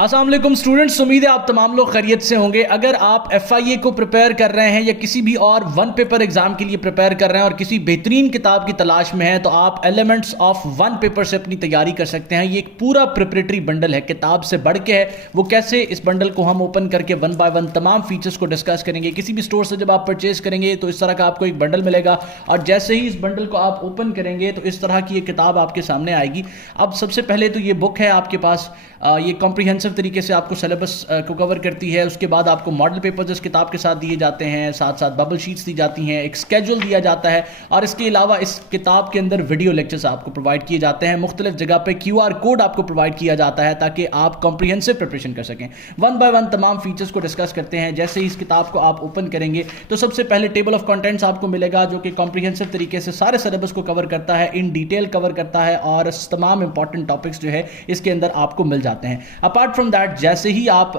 अस्सलाम वालेकुम स्टूडेंट्स, उम्मीद है आप तमाम लोग खैरियत से होंगे। अगर आप FIA को प्रिपेयर कर रहे हैं या किसी भी और वन पेपर एग्जाम के लिए प्रिपेयर कर रहे हैं और किसी बेहतरीन किताब की तलाश में हैं तो आप एलिमेंट्स ऑफ वन पेपर से अपनी तैयारी कर सकते हैं। ये एक पूरा प्रिपरेटरी बंडल है, किताब से बढ़ के है। वो कैसे, इस बंडल को हम ओपन करके वन बाय वन तमाम फीचर्स को डिस्कस करेंगे। किसी भी स्टोर से जब आप परचेज करेंगे तो इस तरह का आपको एक बंडल मिलेगा और जैसे ही इस बंडल को आप ओपन करेंगे तो इस तरह की एक किताब आपके सामने आएगी। अब सबसे पहले तो ये बुक है आपके पास, ये कॉम्प्रिहेंसिव तरीके से आपको सिलेबस को कवर करती है। उसके बाद आपको मॉडल पेपर्स इस किताब के साथ दिए जाते हैं, साथ साथ बबल शीट्स दी जाती हैं, एक स्केड्यूल दिया जाता है और इसके अलावा इस किताब के अंदर वीडियो लेक्चर्स आपको प्रोवाइड किए जाते हैं। मुख्तलिफ जगह पे QR कोड आपको प्रोवाइड किया जाता है ताकि आप कॉम्प्रिहेंसिव प्रिपरेशन कर सकें। वन बाय वन तमाम फीचर्स को डिस्कस करते हैं। जैसे ही इस किताब को आप ओपन करेंगे तो सबसे पहले टेबल ऑफ कंटेंट्स आपको मिलेगा जो कि कॉम्प्रिहेंसिव तरीके से सारे सिलेबस को कवर करता है, इन डिटेल कवर करता है और तमाम इंपॉर्टेंट टॉपिक्स जो है इसके अंदर आपको मिल जाते हैं। अपार्ट फ्रॉम दैट, जैसे ही आप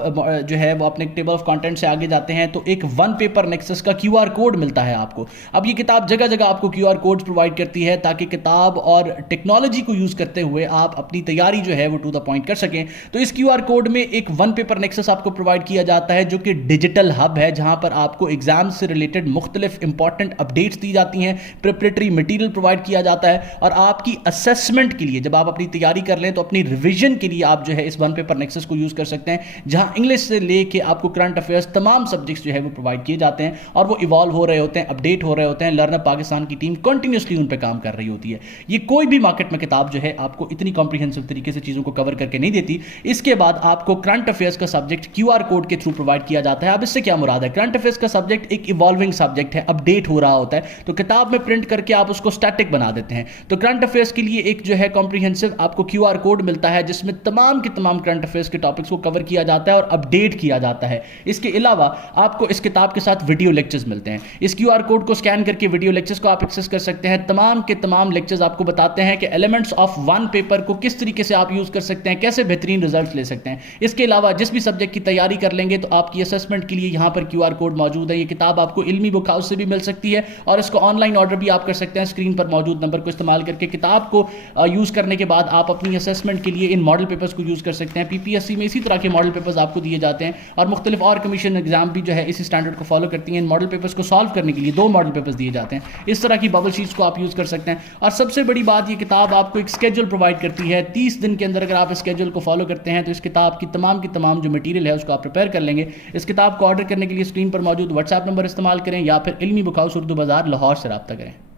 जो है वो अपने टेबल ऑफ कंटेंट से आगे जाते हैं तो एक वन पेपर नेक्सस का QR कोड मिलता है आपको। अब ये किताब जगह जगह आपको QR कोड्स प्रोवाइड करती है ताकि किताब और टेक्नोलॉजी को यूज करते हुए आप अपनी तैयारी जो है वो टू द पॉइंट कर सकें। तो इस QR कोड में एक वन पेपर नेक्सस आपको प्रोवाइड किया जाता है जो कि डिजिटल हब है, जहां पर आपको एग्जाम से रिलेटेड मुख्तलिफ इंपॉर्टेंट अपडेट्स दी जाती हैं, प्रिपरेटरी मटीरियल प्रोवाइड किया जाता है और आपकी असेसमेंट के लिए जब आप अपनी तैयारी कर लें तो अपनी रिविजन के लिए आप जो है इस वन पेपर नेक्सस को यूज कर सकते हैं, जहां इंग्लिश से लेके आपको करंट अफेयर्स तमाम सब्जेक्ट्स जो है वो प्रोवाइड किए जाते हैं और वो इवॉल्व हो रहे होते हैं, अपडेट हो रहे होते हैं। लर्नर पाकिस्तान की टीम कंटिन्यूसली उन पे काम कर रही होती है। ये कोई भी मार्केट में किताब जो है आपको इतनी कॉम्प्रिहेंसिव तरीके से चीजों को कवर करके नहीं देती। इसके बाद आपको करंट अफेयर्स का सब्जेक्ट QR कोड के थ्रू प्रोवाइड किया जाता है। अब इससे क्या मुराद है? करंट अफेयर्स का सब्जेक्ट एक इवॉल्विंग सब्जेक्ट है, अपडेट हो रहा होता है, तो किताब में प्रिंट करके आप उसको स्टैटिक बना देते हैं। तो करंट अफेयर्स के लिए एक जो है कॉम्प्रिहेंसिव आपको QR कोड मिलता है जिसमें तमाम के तमाम करंट अफेयर्स के टॉपिक्स को कवर किया जाता है और अपडेट किया जाता है। इसके अलावा आपको इस किताब के साथ वीडियो लेक्चर्स मिलते हैं। इस QR कोड को स्कैन करके वीडियो लेक्चर्स को आप एक्सेस कर सकते हैं। तमाम के तमाम लेक्चर्स आपको बताते हैं कि एलिमेंट्स ऑफ वन पेपर को किस तरीके से आप यूज कर सकते हैं, कैसे बेहतरीन रिजल्ट ले सकते हैं। इसके अलावा जिस भी सब्जेक्ट की तैयारी कर लेंगे तो आपकी असेसमेंट के लिए यहां पर QR कोड मौजूद है। ये किताब आपको इल्मी बुक हाउस से भी मिल सकती है और इसको ऑनलाइन ऑर्डर भी आप कर सकते हैं। स्क्रीन पर मौजूद नंबर को इस्तेमाल करके किताब को यूज करने के बाद आप अपनी असेसमेंट के लिए इन मॉडल पेपर्स को यूज कर सकते हैं। PPSC में इसी तरह के मॉडल पेपर्स आपको दिए जाते हैं और मुख्तलिफ और कमीशन एग्जाम भी जो है इसी स्टैंडर्ड को फॉलो करती हैं। इन मॉडल पेपर्स को सॉल्व करने के लिए 2 मॉडल पेपर्स दिए जाते हैं। इस तरह की बबल शीट्स को आप यूज कर सकते हैं और सबसे बड़ी बात, ये किताब आपको एक स्केड्यूल प्रोवाइड करती है। 30 दिन के अंदर अगर आप इस स्केड्यूल को फॉलो करते हैं तो इस किताब की तमाम जो मटीरियल है उसको आप प्रिपेयर कर लेंगे। इस किताब को ऑर्डर करने के लिए स्क्रीन पर मौजूद व्हाट्सएप नंबर इस्तेमाल करें या फिर इल्मी बुक हाउस उर्दू बाजार लाहौर से रब्ता करें।